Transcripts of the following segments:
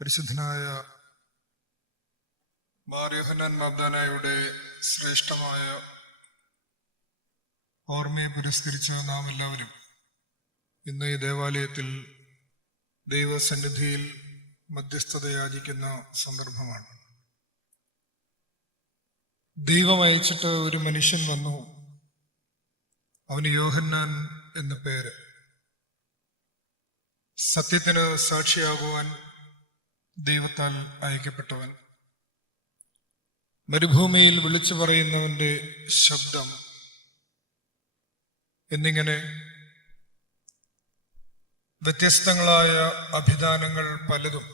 പരിശുദ്ധനായ മാറിയഹനാൻ മബ്ദാനായുടെ ശ്രേഷ്ഠമായ ഓർമ്മയെ പുരസ്കരിച്ച നാം എല്ലാവരും ഇന്ന് ഈ ദേവാലയത്തിൽ ദൈവസന്നിധിയിൽ മധ്യസ്ഥത യാചിക്കുന്ന സന്ദർഭമാണ് ദൈവം അയച്ചിട്ട് ഒരു മനുഷ്യൻ വന്നു അവന് യോഹന്നാൻ എന്ന പേര് സത്യത്തിന് സാക്ഷിയാകുവാൻ ദൈവത്താൽ അയക്കപ്പെട്ടവൻ മരുഭൂമിയിൽ വിളിച്ചു പറയുന്നവൻ്റെ ശബ്ദം എന്നിങ്ങനെ വ്യത്യസ്തങ്ങളായ അഭിധാനങ്ങൾ പലതും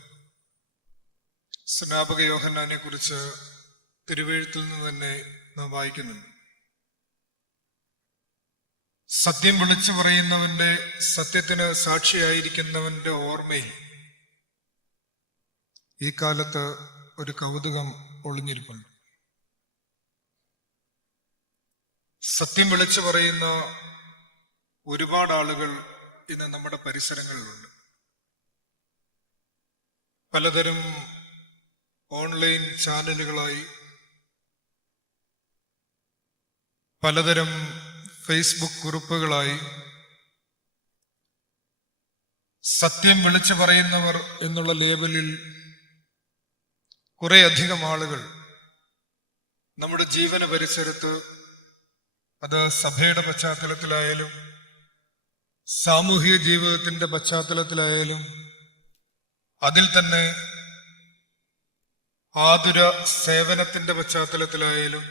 സ്നാപക യോഹന്നാനെ കുറിച്ച് തിരുവഴുത്തിൽ നിന്ന് തന്നെ നാം വായിക്കുന്നുണ്ട് സത്യം വിളിച്ചു പറയുന്നവൻ്റെ സത്യത്തിന് സാക്ഷിയായിരിക്കുന്നവൻ്റെ ഓർമ്മയിൽ ഈ കാലത്ത് ഒരു കൗതുകം ഒളിഞ്ഞിരിപ്പുണ്ട് സത്യം വിളിച്ചു പറയുന്ന ഒരുപാട് ആളുകൾ ഇന്ന് നമ്മുടെ പരിസരങ്ങളിലുണ്ട് പലതരം ഓൺലൈൻ ചാനലുകളായി പലതരം ഫേസ്ബുക്ക് കുറിപ്പുകളായി സത്യം വിളിച്ചു പറയുന്നവർ എന്നുള്ള ലേബലിൽ കുറേയധികം ആളുകൾ നമ്മുടെ ജീവന പരിസരത്ത് അത് സഭയുടെ പശ്ചാത്തലത്തിലായാലും സാമൂഹിക ജീവിതത്തിന്റെ പശ്ചാത്തലത്തിലായാലും അതിൽ തന്നെ ആതുര സേവനത്തിന്റെ പശ്ചാത്തലത്തിലായാലും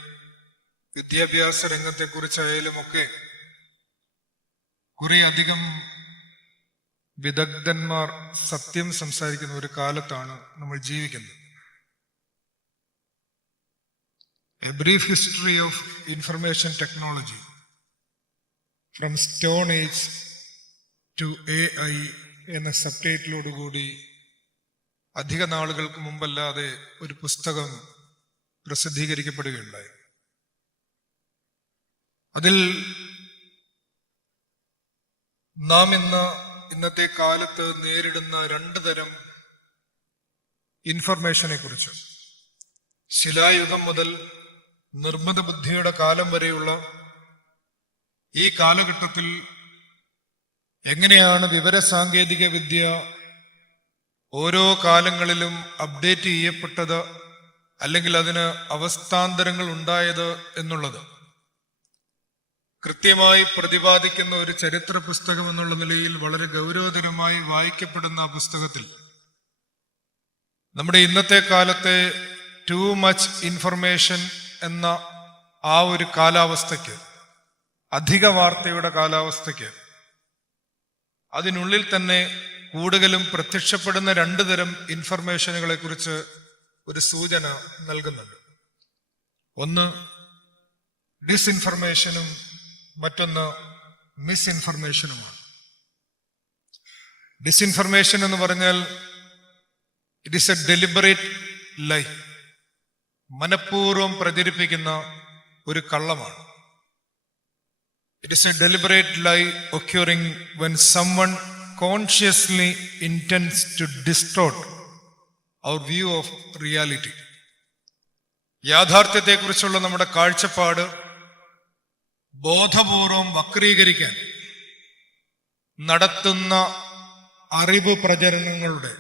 വിദ്യാഭ്യാസ രംഗത്തെക്കുറിച്ചായാലും ഒക്കെ കുറേയധികം വിദഗ്ധന്മാർ സത്യം സംസാരിക്കുന്ന ഒരു കാലത്താണ് നമ്മൾ ജീവിക്കുന്നത് A brief history of information technology from Stone Age to AI എന്ന സബ് ടൈറ്റിലോടുകൂടി അധിക നാളുകൾക്ക് മുമ്പല്ലാതെ ഒരു പുസ്തകം പ്രസിദ്ധീകരിക്കപ്പെടുകയുണ്ടായി അതിൽ നാം ഇന്ന് ഇന്നത്തെ കാലത്ത് നേരിടുന്ന രണ്ട് തരം ഇൻഫർമേഷനെ കുറിച്ച് ശിലായുഗം മുതൽ നിർമ്മത ബുദ്ധിയുടെ കാലം വരെയുള്ള ഈ കാലഘട്ടത്തിൽ എങ്ങനെയാണ് വിവരസാങ്കേതിക വിദ്യ ഓരോ കാലങ്ങളിലും അപ്ഡേറ്റ് ചെയ്യപ്പെട്ടത് അല്ലെങ്കിൽ അതിന് അവസ്ഥാന്തരങ്ങൾ ഉണ്ടായത് എന്നുള്ളത് കൃത്യമായി പ്രതിപാദിക്കുന്ന ഒരു ചരിത്ര പുസ്തകം എന്നുള്ള നിലയിൽ വളരെ ഗൗരവതരമായി വായിക്കപ്പെടുന്ന ആ പുസ്തകത്തിൽ നമ്മുടെ ഇന്നത്തെ കാലത്തെ ടു മച്ച് ഇൻഫർമേഷൻ എന്ന ആ ഒരു കാലാവസ്ഥയ്ക്ക് അധിക വാർത്തയുടെ കാലാവസ്ഥയ്ക്ക് അതിനുള്ളിൽ തന്നെ കൂടുതലും പ്രത്യക്ഷപ്പെടുന്ന രണ്ട് തരം ഇൻഫർമേഷനുകളെ കുറിച്ച് ഒരു സൂചന നൽകുന്നുണ്ട് ഒന്ന് ഡിസ്ഇൻഫർമേഷനും മറ്റൊന്ന് മിസ്ഇൻഫർമേഷനുമാണ് ഡിസ്ഇൻഫർമേഷൻ എന്ന് പറഞ്ഞാൽ it is a deliberate lie മനഃപൂർവ്വം പ്രചരിപ്പിക്കുന്ന ഒരു കള്ളമാണ് it is a deliberate lie occurring when someone consciously intends to distort our view of reality യാഥാർത്ഥ്യത്തെക്കുറിച്ചുള്ള നമ്മുടെ കാഴ്ചപ്പാട് ബോധപൂർവം വക്രീകരിക്കാൻ നടത്തുന്ന അറിവ് പ്രചരണങ്ങളുടെ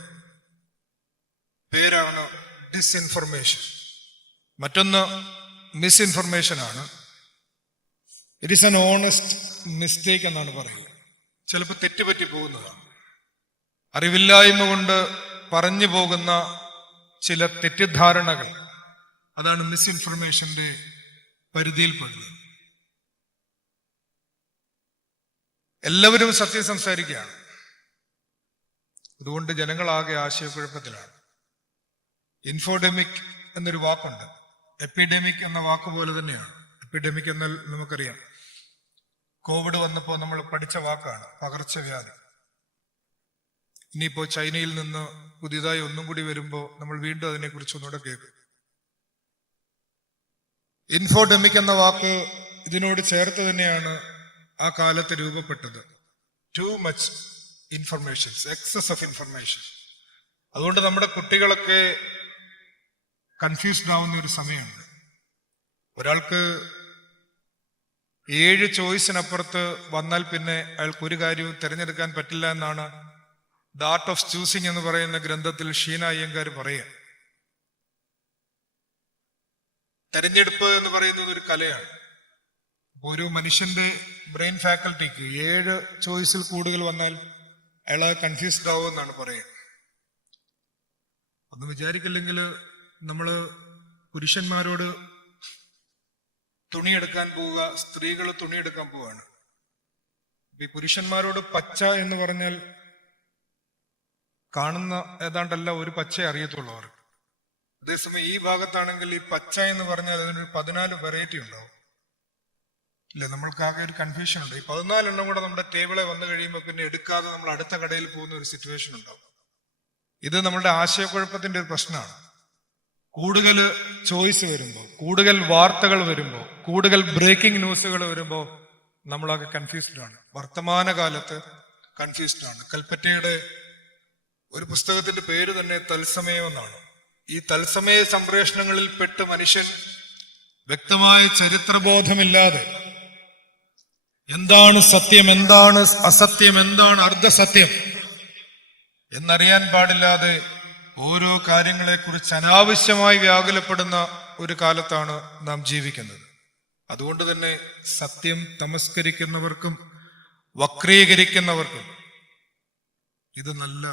പേരാണ് ഡിസ്ഇൻഫർമേഷൻ മറ്റൊന്ന് മിസ്ഇൻഫർമേഷൻ ആണ് it is an honest mistake എന്നാണ് പറയുന്നത് ചിലപ്പോൾ തെറ്റുപറ്റി പോകുന്നതാണ് അറിവില്ലായ്മ കൊണ്ട് പറഞ്ഞു പോകുന്ന ചില തെറ്റിദ്ധാരണകൾ അതാണ് മിസ്ഇൻഫർമേഷന്റെ പരിധിയിൽപ്പെടുന്നത് എല്ലാവരും സത്യം സംസാരിക്കുകയാണ് അതുകൊണ്ട് ജനങ്ങളാകെ ആശയക്കുഴപ്പത്തിലാണ് ഇൻഫോഡെമിക് എന്നൊരു വാക്കുണ്ട് എപ്പിഡെമിക് എന്ന വാക്ക് പോലെ തന്നെയാണ് എപ്പിഡെമിക് എന്നാൽ നമുക്കറിയാം കോവിഡ് വന്നപ്പോൾ നമ്മൾ പഠിച്ച വാക്കാണ് പകർച്ചവ്യാധി ഇനിയിപ്പോൾ ചൈനയിൽ നിന്ന് പുതിയതായി ഒന്നും കൂടി വരുമ്പോൾ നമ്മൾ വീണ്ടും അതിനെക്കുറിച്ച് ഒന്നുകൂടെ കേൾക്കും ഇൻഫോഡെമിക് എന്ന വാക്ക് ഇതിനോട് ചേർത്ത് തന്നെയാണ് ആ കാലത്ത് രൂപപ്പെട്ടത് too much informations excess of information അതുകൊണ്ട് നമ്മുടെ കുട്ടികളൊക്കെ കൺഫ്യൂസ്ഡ് ആവുന്ന ഒരു സമയമുണ്ട് ഒരാൾക്ക് ഏഴ് ചോയ്സിനപ്പുറത്ത് വന്നാൽ പിന്നെ അയാൾക്ക് ഒരു കാര്യവും തിരഞ്ഞെടുക്കാൻ പറ്റില്ല എന്നാണ് ദ ആർട്ട് ഓഫ് ചൂസിങ് എന്ന് പറയുന്ന ഗ്രന്ഥത്തിൽ ഷീന അയ്യങ്കാർ പറയുക തെരഞ്ഞെടുപ്പ് എന്ന് പറയുന്നത് ഒരു കലയാണ് ഒരു മനുഷ്യന്റെ ബ്രെയിൻ ഫാക്കൽറ്റിക്ക് ഏഴ് ചോയ്സിൽ കൂടുതൽ വന്നാൽ അയാൾ കൺഫ്യൂസ്ഡ് ആവുമെന്നാണ് പറയുക ഒന്ന് വിചാരിക്കില്ലെങ്കിൽ നമ്മൾ പുരുഷന്മാരോട് തുണിയെടുക്കാൻ പോവുക സ്ത്രീകൾ തുണിയെടുക്കാൻ പോവാണ് ഈ പുരുഷന്മാരോട് പച്ച എന്ന് പറഞ്ഞാൽ കാണുന്ന ഏതാണ്ടല്ല ഒരു പച്ച അറിയത്തുള്ളൂ അവർക്ക് അതേസമയം ഈ ഭാഗത്താണെങ്കിൽ ഈ പച്ച എന്ന് പറഞ്ഞാൽ അതിനൊരു പതിനാല് വെറൈറ്റി ഉണ്ടാവും ഇല്ല നമ്മൾക്കാകെ ഒരു കൺഫ്യൂഷൻ ഉണ്ട് ഈ പതിനാലെണ്ണം കൂടെ നമ്മുടെ ടേബിളെ വന്നു കഴിയുമ്പോൾ പിന്നെ എടുക്കാതെ നമ്മൾ അടുത്ത കടയിൽ പോകുന്ന ഒരു സിറ്റുവേഷൻ ഉണ്ടാവും ഇത് നമ്മളുടെ ആശയക്കുഴപ്പത്തിന്റെ ഒരു പ്രശ്നമാണ് കൂടുതൽ ചോയ്സ് വരുമ്പോൾ കൂടുതൽ വാർത്തകൾ വരുമ്പോൾ കൂടുതൽ ബ്രേക്കിംഗ് ന്യൂസുകൾ വരുമ്പോൾ നമ്മളൊക്കെ കൺഫ്യൂസ്ഡ് ആണ് വർത്തമാനകാലത്ത് കൺഫ്യൂസ്ഡ് ആണ് കൽപ്പറ്റയുടെ ഒരു പുസ്തകത്തിന്റെ പേര് തന്നെ തത്സമയം എന്നാണ് ഈ തത്സമയ സംപ്രേഷണങ്ങളിൽ പെട്ട് മനുഷ്യൻ വ്യക്തമായ ചരിത്രബോധമില്ലാതെ എന്താണ് സത്യം എന്താണ് അസത്യം എന്താണ് അർദ്ധസത്യം എന്നറിയാൻ പാടില്ലാതെ ഓരോ കാര്യങ്ങളെക്കുറിച്ച് അനാവശ്യമായി വ്യാകുലപ്പെടുന്ന ഒരു കാലത്താണ് നാം ജീവിക്കുന്നത് അതുകൊണ്ട് തന്നെ സത്യം തമസ്കരിക്കുന്നവർക്കും വക്രീകരിക്കുന്നവർക്കും ഇത് നല്ല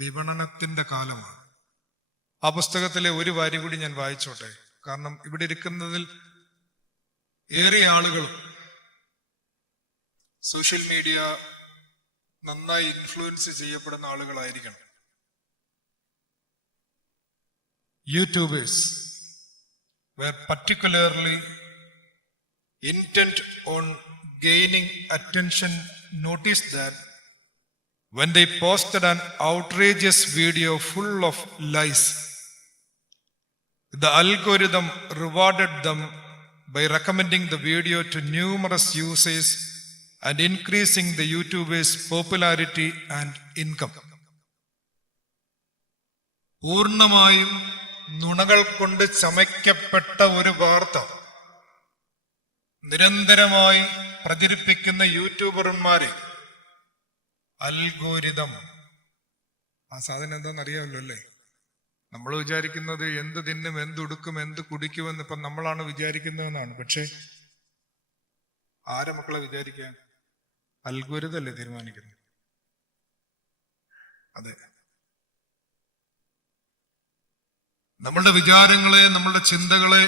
വിപണനത്തിന്റെ കാലമാണ് ആ പുസ്തകത്തിലെ ഒരു വാരി കൂടി ഞാൻ വായിച്ചോട്ടെ കാരണം ഇവിടെ ഇരിക്കുന്നതിൽ ഏറെ ആളുകളും സോഷ്യൽ മീഡിയ നന്നായി ഇൻഫ്ലുവൻസ് ചെയ്യപ്പെടുന്ന ആളുകളായിരിക്കണം YouTubers were particularly intent on gaining attention noticed that when they posted an outrageous video full of lies, the algorithm rewarded them by recommending the video to numerous users and increasing the YouTuber's popularity and income. പൂർണ്ണമായും നുണകൾ കൊണ്ട് ചമയ്ക്കപ്പെട്ട ഒരു വാർത്ത നിരന്തരമായി പ്രചരിപ്പിക്കുന്ന യൂട്യൂബർമാരെ algorithm ആ സാധനം എന്താണെന്ന് അറിയാമല്ലോ അല്ലേ നമ്മൾ വിചാരിക്കുന്നത് എന്ത് തിന്നും ഉടുക്കും എന്ത് കുടിക്കുമെന്ന് ഇപ്പം നമ്മളാണ് വിചാരിക്കുന്നതെന്നാണ് പക്ഷേ ആരെ മക്കളെ വിചാരിക്കാൻ അൽഗുരുതല്ലേ തീരുമാനിക്കുന്നത് അതെ നമ്മളുടെ വിചാരങ്ങളെ നമ്മളുടെ ചിന്തകളെ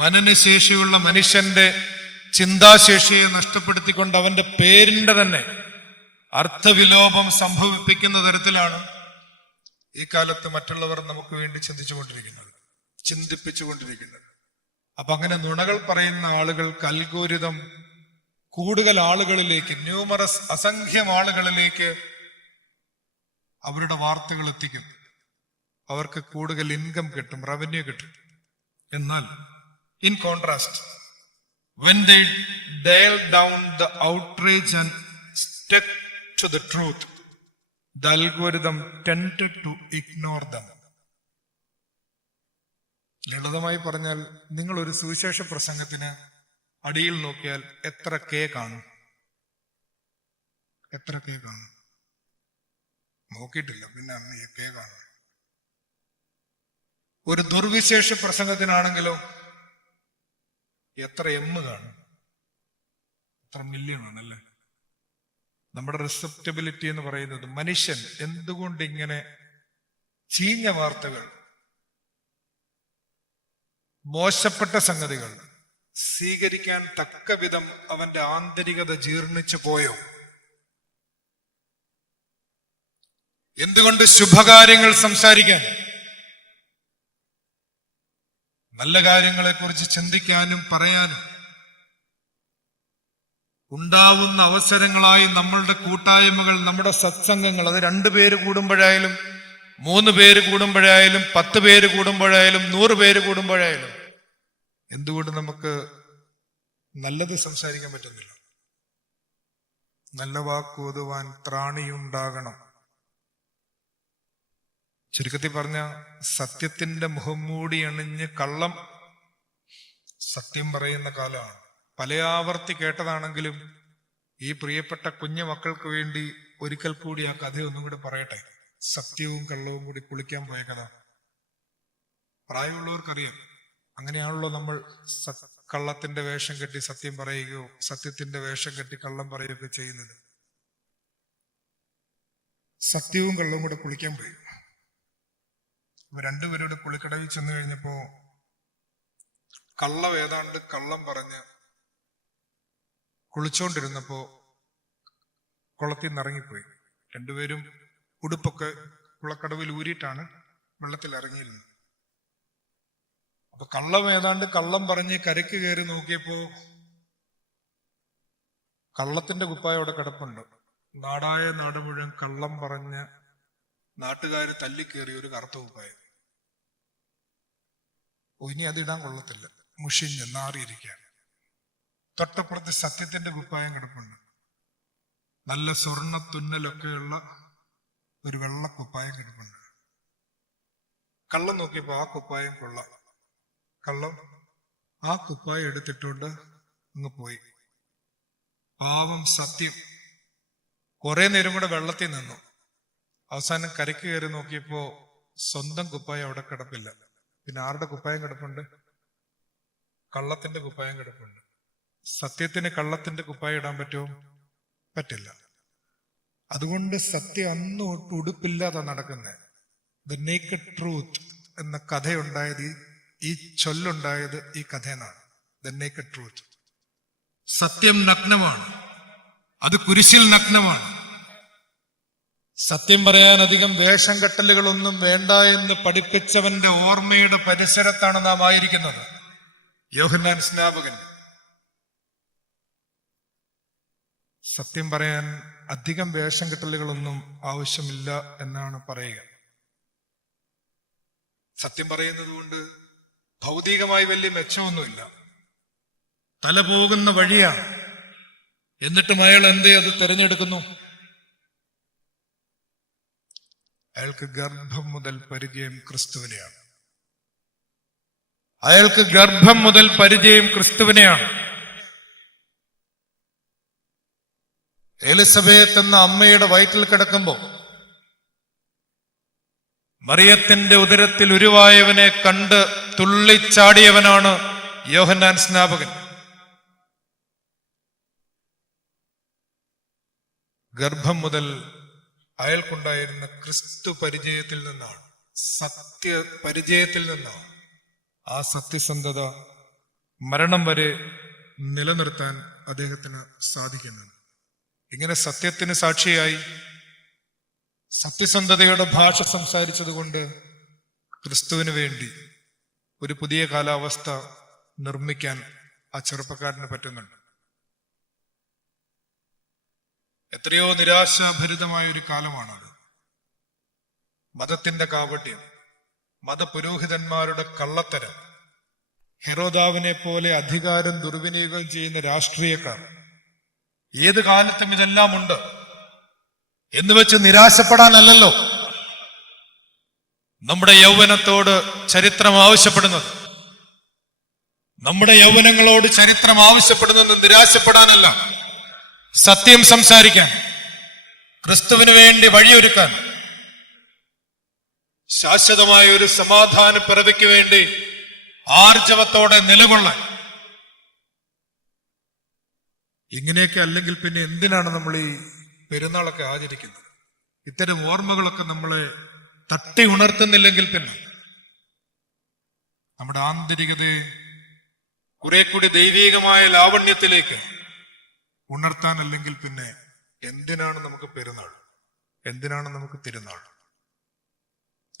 മനനശേഷിയുള്ള മനുഷ്യന്റെ ചിന്താശേഷിയെ നഷ്ടപ്പെടുത്തിക്കൊണ്ട് അവന്റെ പേരിന്റെ തന്നെ അർത്ഥവിലോപം സംഭവിപ്പിക്കുന്ന തരത്തിലാണ് ഈ കാലത്ത് മറ്റുള്ളവർ നമുക്ക് വേണ്ടി ചിന്തിച്ചുകൊണ്ടിരിക്കുന്നത് ചിന്തിപ്പിച്ചുകൊണ്ടിരിക്കുന്നത് അപ്പൊ അങ്ങനെ നുണകൾ പറയുന്ന ആളുകൾ കൽഗോരിതം കൂടുതൽ ആളുകളിലേക്ക് ന്യൂമറസ് അസംഖ്യം ആളുകളിലേക്ക് അവരുടെ വാർത്തകൾ എത്തിക്കുന്നു അവർക്ക് കൂടുതൽ ഇൻകം കിട്ടും റവന്യൂ കിട്ടും എന്നാൽ in contrast when they dial down the outrage and stick to the truth the algorithm tend to ignore them ലളിതമായി പറഞ്ഞാൽ നിങ്ങൾ ഒരു സുവിശേഷ പ്രസംഗത്തിന് അടിയിൽ നോക്കിയാൽ എത്ര കെ കാണും എത്ര കെ കാണും നോക്കിയിട്ടില്ല പിന്നെ അന്ന് കെ കാണും ഒരു ദുർവിശേഷ പ്രസംഗത്തിനാണെങ്കിലോ എത്ര എം കാണും എത്ര മില്യൺ ആണല്ലേ നമ്മുടെ റിസപ്റ്റബിലിറ്റി എന്ന് പറയുന്നത് മനുഷ്യൻ എന്തുകൊണ്ട് ഇങ്ങനെ ചീഞ്ഞ വാർത്തകൾ മോശപ്പെട്ട സംഗതികൾ സ്വീകരിക്കാൻ തക്ക വിധം അവന്റെ ആന്തരികത ജീർണിച്ചു പോയോ എന്തുകൊണ്ട് ശുഭകാര്യങ്ങൾ സംസാരിക്കാൻ നല്ല കാര്യങ്ങളെക്കുറിച്ച് ചിന്തിക്കാനും പറയാനും ഉണ്ടാവുന്ന അവസരങ്ങളായി നമ്മളുടെ കൂട്ടായ്മകൾ നമ്മുടെ സത്സംഗങ്ങൾ അത് രണ്ടു പേര് കൂടുമ്പോഴായാലും മൂന്ന് പേര് കൂടുമ്പോഴായാലും പത്ത് പേര് കൂടുമ്പോഴായാലും നൂറ് പേര് കൂടുമ്പോഴായാലും എന്തുകൊണ്ട് നമുക്ക് നല്ലത് സംസാരിക്കാൻ പറ്റുന്നില്ല നല്ല വാക്കുതുവാൻ ത്രാണിയുണ്ടാകണം ചുരുക്കത്തിൽ പറഞ്ഞ സത്യത്തിൻ്റെ മുഖം മൂടി അണിഞ്ഞ് കള്ളം സത്യം പറയുന്ന കാലമാണ് പല ആവർത്തി കേട്ടതാണെങ്കിലും ഈ പ്രിയപ്പെട്ട കുഞ്ഞു മക്കൾക്ക് വേണ്ടി ഒരിക്കൽ കൂടി ആ കഥ ഒന്നും കൂടി പറയട്ടെ സത്യവും കള്ളവും കൂടി കുളിക്കാൻ പോയ കഥ പ്രായമുള്ളവർക്കറിയാം അങ്ങനെയാണല്ലോ നമ്മൾ കള്ളത്തിന്റെ വേഷം കെട്ടി സത്യം പറയുകയോ സത്യത്തിന്റെ വേഷം കെട്ടി കള്ളം പറയുകയോ ചെയ്യുന്നത് സത്യവും കള്ളവും കൂടെ കുളിക്കാൻ പോയി രണ്ടുപേരോട് കുളിക്കടവിൽ ചെന്ന് കഴിഞ്ഞപ്പോ കള്ളം ഏതാണ്ട് കള്ളം പറഞ്ഞ് കുളിച്ചോണ്ടിരുന്നപ്പോ കുളത്തിൽ നിറങ്ങിപ്പോയി രണ്ടുപേരും ഉടുപ്പൊക്കെ കുളക്കടവിൽ ഊരിയിട്ടാണ് വെള്ളത്തിൽ ഇറങ്ങിയിരുന്നത് അപ്പൊ കള്ളം ഏതാണ്ട് കള്ളം പറഞ്ഞ് കരക്ക് കയറി നോക്കിയപ്പോ കള്ളത്തിന്റെ കുപ്പായം അവിടെ കിടപ്പുണ്ട് നാടായ നാട് മുഴുവൻ കള്ളം പറഞ്ഞ് നാട്ടുകാർ തല്ലിക്കേറിയ ഒരു കറുത്ത കുപ്പായം ഇനി അതിടാൻ കൊള്ളത്തില്ല മുഷിഞ്ഞ് നാറിയിരിക്കുകയാണ് തൊട്ടപ്പുറത്ത് സത്യത്തിന്റെ കുപ്പായം കിടപ്പുണ്ട് നല്ല സ്വർണ്ണ തുന്നലൊക്കെയുള്ള ഒരു വെള്ള കുപ്പായം കിടപ്പുണ്ട് കള്ളം നോക്കിയപ്പോ ആ കുപ്പായം കൊള്ളാം കള്ളം ആ കുപ്പായം എടുത്തിട്ടുണ്ട് അങ്ങ് പോയി പാവം സത്യം കുറെ നേരം കൂടെ വെള്ളത്തിൽ നിന്നു അവസാനം കരയ്ക്ക് കയറി നോക്കിയപ്പോൾ സ്വന്തം കുപ്പായം അവിടെ കിടപ്പില്ല പിന്നെ ആരുടെ കുപ്പായം കിടപ്പുണ്ട് കള്ളത്തിന്റെ കുപ്പായം കിടപ്പുണ്ട് സത്യത്തിന് കള്ളത്തിന്റെ കുപ്പായം ഇടാൻ പറ്റുമോ പറ്റില്ല അതുകൊണ്ട് സത്യം അന്ന് ഒട്ട് ഉടുപ്പില്ലാതെ നടക്കുന്നത് ദ നേക്ക് ട്രൂത്ത് എന്ന കഥയുണ്ടായത് ഈ ചൊല്ലുണ്ടായത് ഈ കഥയെന്നാണ് ദ നേക്ക് ട്രൂത്ത് സത്യം നഗ്നമാണ് അത് കുരിശിൽ നഗ്നമാണ് സത്യം പറയാൻ അധികം വേഷം കെട്ടലുകളൊന്നും വേണ്ട എന്ന് പഠിപ്പിച്ചവന്റെ ഓർമ്മയുടെ പരിസരത്താണ് നാം ആയിരിക്കുന്നത് യോഹന്നാൻ സ്നാപകൻ സത്യം പറയാൻ അധികം വേഷം കെട്ടലുകളൊന്നും ആവശ്യമില്ല എന്നാണ് പറയുക സത്യം പറയുന്നത് കൊണ്ട് ഭൗതികമായി വലിയ മെച്ചമൊന്നുമില്ല തല പോകുന്ന വഴിയാണ് എന്നിട്ടും അയാൾ എന്തേ അത് തിരഞ്ഞെടുക്കുന്നു അയാൾക്ക് ഗർഭം മുതൽ പരിചയം ക്രിസ്തുവിനെയാണ് അയാൾക്ക് ഗർഭം മുതൽ പരിചയം ക്രിസ്തുവിനെയാണ് എലിസബത്ത് എന്ന അമ്മയുടെ വയറ്റിൽ കിടക്കുമ്പോൾ മറിയത്തിന്റെ ഉദരത്തിൽ ഉരുവായവനെ കണ്ട് തുള്ളിച്ചാടിയവനാണ് യോഹന്നാൻ സ്നാപകൻ ഗർഭം മുതൽ അയാൾക്കുണ്ടായിരുന്ന ക്രിസ്തു പരിചയത്തിൽ നിന്നാണ് സത്യ പരിചയത്തിൽ നിന്നാണ് ആ സത്യസന്ധത മരണം വരെ നിലനിർത്താൻ അദ്ദേഹത്തിന് സാധിക്കുന്നത് ഇങ്ങനെ സത്യത്തിന് സാക്ഷിയായി സത്യസന്ധതയുടെ ഭാഷ സംസാരിച്ചതുകൊണ്ട് ക്രിസ്തുവിന് വേണ്ടി ഒരു പുതിയ കാലാവസ്ഥ നിർമ്മിക്കാൻ ആ ചെറുപ്പക്കാരന് പറ്റുന്നുണ്ട് എത്രയോ നിരാശാഭരിതമായ ഒരു കാലമാണത് മതത്തിന്റെ കാപട്യം മതപുരോഹിതന്മാരുടെ കള്ളത്തരം ഹെറോദാവിനെ പോലെ അധികാരം ദുർവിനിയോഗം ചെയ്യുന്ന രാഷ്ട്രീയക്കാർ ഏത് കാലത്തും ഇതെല്ലാം ഉണ്ട് എന്ന് വെച്ച് നിരാശപ്പെടാനല്ലല്ലോ നമ്മുടെ യൗവനത്തോട് ചരിത്രം ആവശ്യപ്പെടുന്നത് നമ്മുടെ യൗവനങ്ങളോട് ചരിത്രം ആവശ്യപ്പെടുന്നത് നിരാശപ്പെടാനല്ല സത്യം സംസാരിക്കാൻ ക്രിസ്തുവിന് വേണ്ടി വഴിയൊരുക്കാൻ ശാശ്വതമായ ഒരു സമാധാന പിറവിക്ക് വേണ്ടി ആർജവത്തോടെ നിലകൊള്ളാൻ ഇങ്ങനെയൊക്കെ അല്ലെങ്കിൽ പിന്നെ എന്തിനാണ് നമ്മൾ ഈ പെരുന്നാളൊക്കെ ആചരിക്കുന്നത് ഇത്തരം ഓർമ്മകളൊക്കെ നമ്മളെ തട്ടി ഉണർത്തുന്നില്ലെങ്കിൽ പിന്നെ നമ്മുടെ ആന്തരികത കുറെ കൂടി ദൈവികമായ ലാവണ്യത്തിലേക്ക് ഉണർത്താൻ അല്ലെങ്കിൽ പിന്നെ എന്തിനാണ് നമുക്ക് പെരുന്നാൾ എന്തിനാണ് നമുക്ക് തിരുന്നാൾ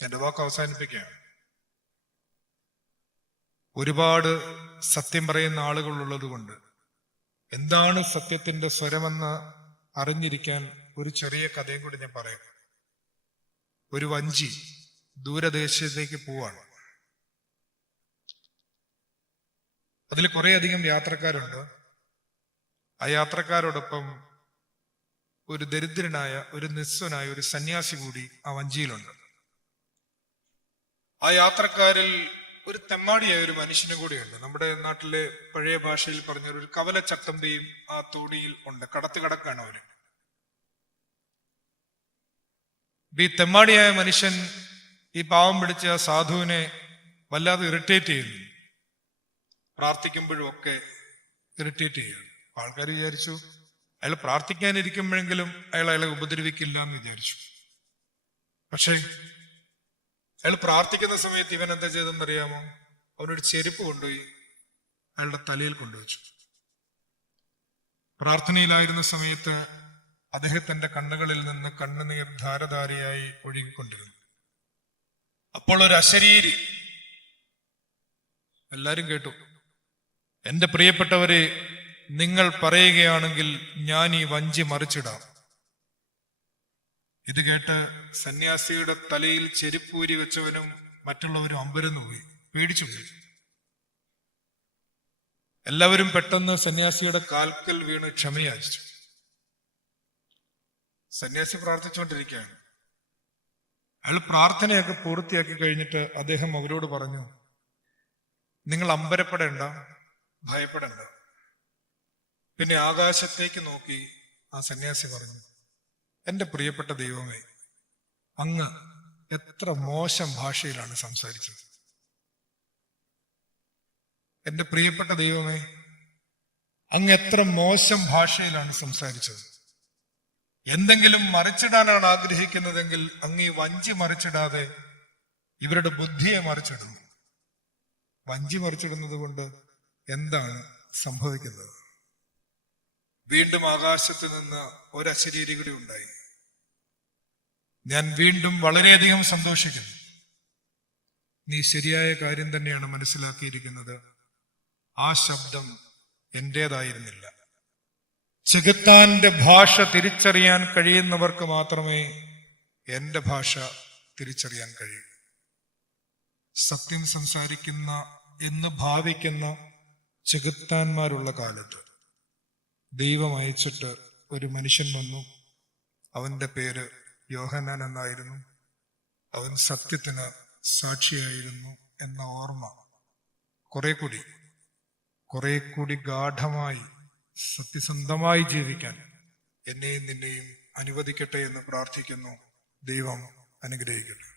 എന്റെ വാക്ക് അവസാനിപ്പിക്കുകയാണ് ഒരുപാട് സത്യം പറയുന്ന ആളുകൾ ഉള്ളത് കൊണ്ട് എന്താണ് സത്യത്തിന്റെ സ്വരമെന്ന് അറിഞ്ഞിരിക്കാൻ ഒരു ചെറിയ കഥയും കൂടി ഞാൻ പറയാം ഒരു വഞ്ചി ദൂരദേശത്തേക്ക് പോവാണ് അതിൽ കുറേയധികം യാത്രക്കാരുണ്ട് ആ യാത്രക്കാരോടൊപ്പം ഒരു ദരിദ്രനായ ഒരു നിസ്വനായ ഒരു സന്യാസി കൂടി ആ വഞ്ചിയിലുണ്ട് ആ യാത്രക്കാരിൽ ഒരു തെമ്മാടിയായ ഒരു മനുഷ്യനും കൂടിയുണ്ട് നമ്മുടെ നാട്ടിലെ പഴയ ഭാഷയിൽ പറഞ്ഞ ഒരു കവല ചട്ടമ്പിയും ആ തോണിയിൽ ഉണ്ട് കടത്തി കടക്കാണ് അവന് ഈ തെമ്മാടിയായ മനുഷ്യൻ ഈ പാവം പിടിച്ച സാധുവിനെ വല്ലാതെ ഇറിറ്റേറ്റ് ചെയ്യുന്നു പ്രാർത്ഥിക്കുമ്പോഴും ഒക്കെ ഇറിറ്റേറ്റ് ചെയ്യുന്നു ആൾക്കാർ വിചാരിച്ചു അയാൾ പ്രാർത്ഥിക്കാനിരിക്കുമ്പോഴെങ്കിലും അയാൾ അയാളെ ഉപദ്രവിക്കില്ല എന്ന് വിചാരിച്ചു പക്ഷേ അയാൾ പ്രാർത്ഥിക്കുന്ന സമയത്ത് ഇവൻ എന്താ ചെയ്തെന്ന് അറിയാമോ അവനൊരു ചെരുപ്പ് കൊണ്ടുപോയി അയാളുടെ തലയിൽ കൊണ്ടുവച്ചു പ്രാർത്ഥനയിലായിരുന്ന സമയത്ത് അദ്ദേഹത്തിന്റെ കണ്ണുകളിൽ നിന്ന് കണ്ണുനീർ ധാരധാരയായി ഒഴുകിക്കൊണ്ടിരുന്നു അപ്പോൾ ഒരു അശരീരി എല്ലാരും കേട്ടു എന്റെ പ്രിയപ്പെട്ടവരെ നിങ്ങൾ പറയുകയാണെങ്കിൽ ഞാൻ ഈ വഞ്ചി മറിച്ചിടാം ഇത് കേട്ട് സന്യാസിയുടെ തലയിൽ ചെരുപ്പൂരി വെച്ചവനും മറ്റുള്ളവരും അമ്പരന്നു പോയി പേടിച്ചു പോയി എല്ലാവരും പെട്ടെന്ന് സന്യാസിയുടെ കാൽക്കൽ വീണ് ക്ഷമയാചിച്ചു സന്യാസി പ്രാർത്ഥിച്ചുകൊണ്ടിരിക്കുകയാണ് അയാൾ പ്രാർത്ഥനയൊക്കെ പൂർത്തിയാക്കി കഴിഞ്ഞിട്ട് അദ്ദേഹം അവരോട് പറഞ്ഞു നിങ്ങൾ അമ്പരപ്പെടേണ്ട ഭയപ്പെടേണ്ട പിന്നെ ആകാശത്തേക്ക് നോക്കി ആ സന്യാസി പറഞ്ഞു എൻ്റെ പ്രിയപ്പെട്ട ദൈവമേ അങ്ങ് എത്ര മോശം ഭാഷയിലാണ് സംസാരിച്ചത് എൻ്റെ പ്രിയപ്പെട്ട ദൈവമേ അങ്ങ് എത്ര മോശം ഭാഷയിലാണ് സംസാരിച്ചത് എന്തെങ്കിലും മറിച്ചിടാനാണ് ആഗ്രഹിക്കുന്നതെങ്കിൽ അങ്ങ് ഈ വഞ്ചി മറിച്ചിടാതെ ഇവരുടെ ബുദ്ധിയെ മറിച്ചിടുന്നു വഞ്ചി മറിച്ചിടുന്നത് കൊണ്ട് എന്താണ് സംഭവിക്കുന്നത് വീണ്ടും ആകാശത്ത് നിന്ന് ഒരശരീരി കൂടി ഉണ്ടായി ഞാൻ വീണ്ടും വളരെയധികം സന്തോഷിക്കുന്നു നീ ശരിയായ കാര്യം തന്നെയാണ് മനസ്സിലാക്കിയിരിക്കുന്നത് ആ ശബ്ദം എന്റേതായിരുന്നില്ല ചെകുത്താന്റെ ഭാഷ തിരിച്ചറിയാൻ കഴിയുന്നവർക്ക് മാത്രമേ എൻ്റെ ഭാഷ തിരിച്ചറിയാൻ കഴിയൂ സത്യം സംസാരിക്കുന്ന എന്ന് ഭാവിക്കുന്ന ചെകുത്താന്മാരുള്ള കാലത്ത് ദൈവം അയച്ചിട്ട് ഒരു മനുഷ്യൻ വന്നു അവൻ്റെ പേര് യോഹനാൻ എന്നായിരുന്നു അവൻ സത്യത്തിന് സാക്ഷിയായിരുന്നു എന്ന ഓർമ്മ കുറെ കൂടി കുറെ കൂടി ഗാഠമായി സത്യസന്ധമായി ജീവിക്കാൻ എന്നെയും നിന്നെയും അനുവദിക്കട്ടെ എന്ന് പ്രാർത്ഥിക്കുന്നു ദൈവം അനുഗ്രഹിക്കട്ടെ